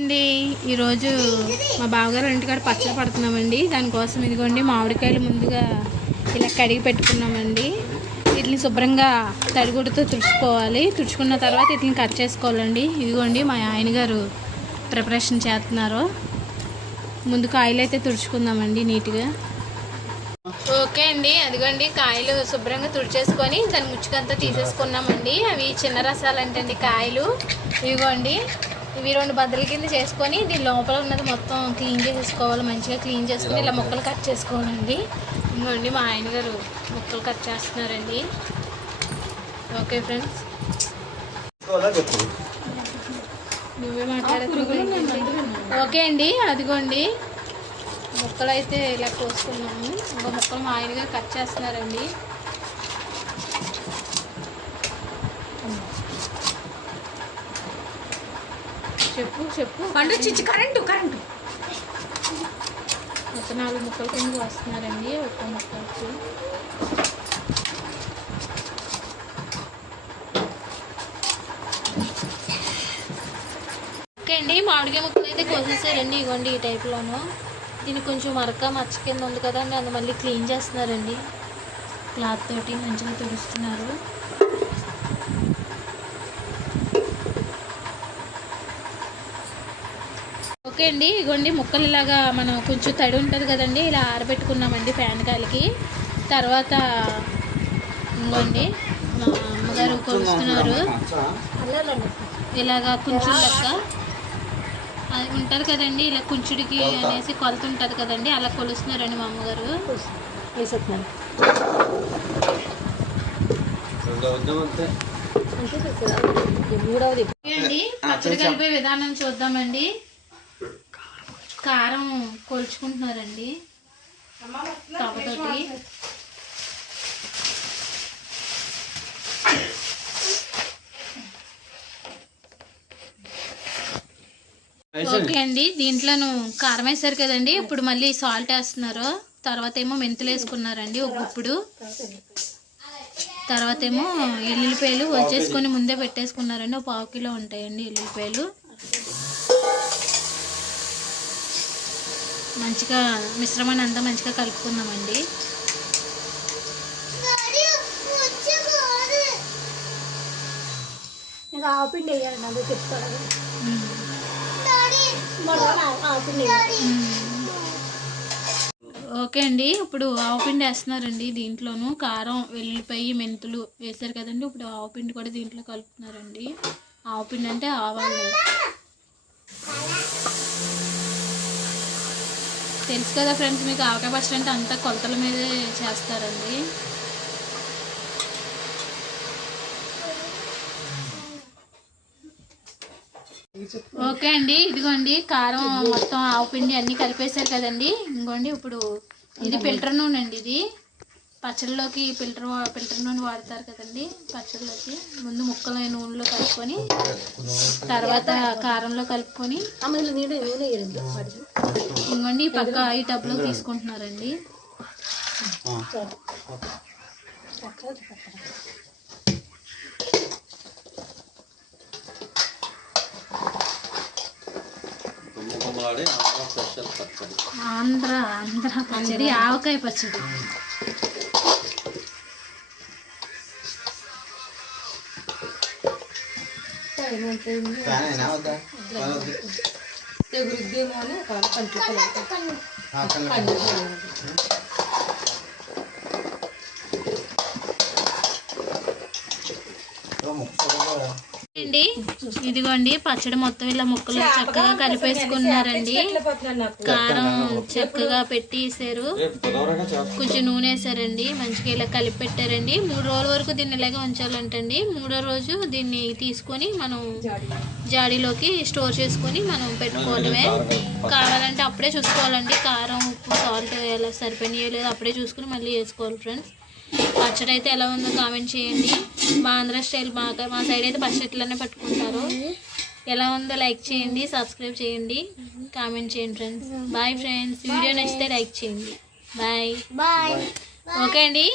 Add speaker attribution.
Speaker 1: అండి ఈరోజు మా బావగారు ఇంటికాడ పచ్చడి పడుతున్నామండి. దానికోసం ఇదిగోండి మామిడికాయలు ముందుగా ఇలా కడిగి పెట్టుకున్నామండి. వీటిని శుభ్రంగా తడిగుడితో తుడుచుకోవాలి. తుడుచుకున్న తర్వాత వీటిని కట్ చేసుకోవాలండి. ఇదిగోండి మా ఆయన గారు ప్రిపరేషన్ చేస్తున్నారు. ముందు కాయలు అయితే తుడుచుకుందామండి నీట్గా. ఓకే అండి అదిగోండి కాయలు శుభ్రంగా తుడిచేసుకొని దాని ముచ్చుకంతా తీసేసుకున్నామండి. అవి చిన్న రసాలు అంటండి కాయలు. ఇదిగోండి ఇవి రెండు బద్దల కింద చేసుకొని దీని లోపల ఉన్నది మొత్తం క్లీన్ చేసేసుకోవాలి మంచిగా క్లీన్ చేసుకొని ఇలా ముక్కలు కట్ చేసుకోవాలండి. ఇదిగోండి మా ఆయన గారు ముక్కలు కట్ చేస్తున్నారండి. Okay friends. నువ్వే మాట్లాడుతున్నావు ఓకే అండి అదిగోండి. ముక్కలు అయితే ఇలా కోసుకున్నాము. ఇంకో ముక్కలు మా ఆయనగా కట్ చేస్తున్నారండి. చెప్పు చెప్పు.
Speaker 2: పండు చిచ్చి కరెంటు కరెంటు.
Speaker 1: మొత్తం నాలుగు ముక్కలు కింద వస్తున్నారండి ఒక్క ముక్క వచ్చి ఓకే అండి మామిడికాయ ముక్కలు అయితే కోసేసారండి ఇగోండి ఈ టైప్లోను. దీనికి కొంచెం మరక మచ్చ కింద ఉంది కదండి అది మళ్ళీ క్లీన్ చేస్తున్నారండి. క్లాత్ తోటి మంచిగా తుడుస్తున్నారు. ఓకే అండి. ఇగోండి ముక్కలు ఇలాగా మనం కొంచెం తడి ఉంటుంది కదండి ఇలా ఆరబెట్టుకున్నామండి ఫ్యాన్ తర్వాత ఇంకోండి మా అమ్మగారు కొలుస్తున్నారు ఇలాగా కొంచెం లెక్క. అది ఉంటుంది కదండి ఇలా కుంచుడికి అనేసి కొలత ఉంటుంది కదండి అలా కొలుస్తున్నారండి మా అమ్మగారు. అండి పచ్చడి కలిపే విధానం చూద్దామండి. కారం కొలుచుకుంటున్నారండి. తోటి ఓకే అండి దీంట్లోను కారం వేసారు కదండి ఇప్పుడు మళ్ళీ సాల్ట్ వేస్తున్నారు. తర్వాత ఏమో మెంతులు వేసుకున్నారండి ఒక గుప్పుడు. తర్వాత ఏమో ఎల్లుల్లిపాయలు వచ్చేసుకొని ముందే పెట్టేసుకున్నారండి ఒక పావు కిలో ఉంటాయండి ఎల్లుల్లిపాయలు. మంచిగా మిశ్రమాన్ని అంతా మంచిగా కలుపుకుందామండి.
Speaker 2: ఇంకా ఆపిండి వేయాలి. చెప్తాను.
Speaker 1: ఓకే అండి ఇప్పుడు ఆవు పిండి వేస్తున్నారండి దీంట్లోను. కారం వెల్లిపాయి మెంతులు వేశారు కదండి ఇప్పుడు ఆవు పిండి కూడా దీంట్లో కలుపుతున్నారండి. ఆవు పిండి అంటే ఆవాలు. తెలుసు కదా ఫ్రెండ్స్ మీకు ఆవకాయ పచ్చడి అంటే అంతా కొలతల మీదే చేస్తారండి. ఓకే అండి ఇదిగోండి కారం మొత్తం ఆవు పిండి అన్నీ కలిపేశారు కదండి. ఇంకోండి ఇప్పుడు ఇది ఫిల్టర్ నూనె అండి ఇది. పచ్చళ్ళలోకి ఫిల్టర్ ఫిల్టర్ నూనె వాడతారు కదండి పచ్చళ్ళలోకి. ముందు ముక్కలు నూనెలో కలుపుకొని తర్వాత కారంలో కలుపుకొని.
Speaker 2: నీడ
Speaker 1: పక్క ఈ టబ్లో తీసుకుంటున్నారండి. ఆంధ్ర ఆంధ్ర పచ్చడి ఆవకాయ పచ్చడి.
Speaker 2: తెగులుద్దేమో అని కాదు పంచుకోలేదు
Speaker 1: అండి ఇదిగోండి పచ్చడి మొత్తం ఇలా ముక్కలు చక్కగా కలిపేసుకున్నారండి. కారం చక్కగా పెట్టేసారు కొంచెం నూనె వేసారండి మంచిగా ఇలా కలిపి పెట్టారండి మూడు రోజుల వరకు దీన్ని ఇలాగే ఉంచాలంటండి. మూడో రోజు దీన్ని తీసుకొని మనం జాడీలోకి స్టోర్ చేసుకొని మనం పెట్టుకోవడమే. కావాలంటే అప్పుడే చూసుకోవాలండి. కారం ఉప్పు సాల్ట్ ఎలా సరిపోయినాయో లేదో అప్పుడే చూసుకుని మళ్ళీ వేసుకోవాలి ఫ్రెండ్స్. పచ్చడి అయితే ఎలా ఉందో కామెంట్ చేయండి. మా ఆంధ్ర స్టైల్ బాగా మా సైడ్ అయితే పచ్చడి ఇట్లానే పట్టుకుంటారు. ఎలా ఉందో లైక్ చేయండి సబ్స్క్రైబ్ చేయండి కామెంట్ చేయండి ఫ్రెండ్స్ బాయ్ ఫ్రెండ్స్ వీడియో నచ్చితే లైక్ చేయండి. బాయ్ బాయ్ ఓకే అండి?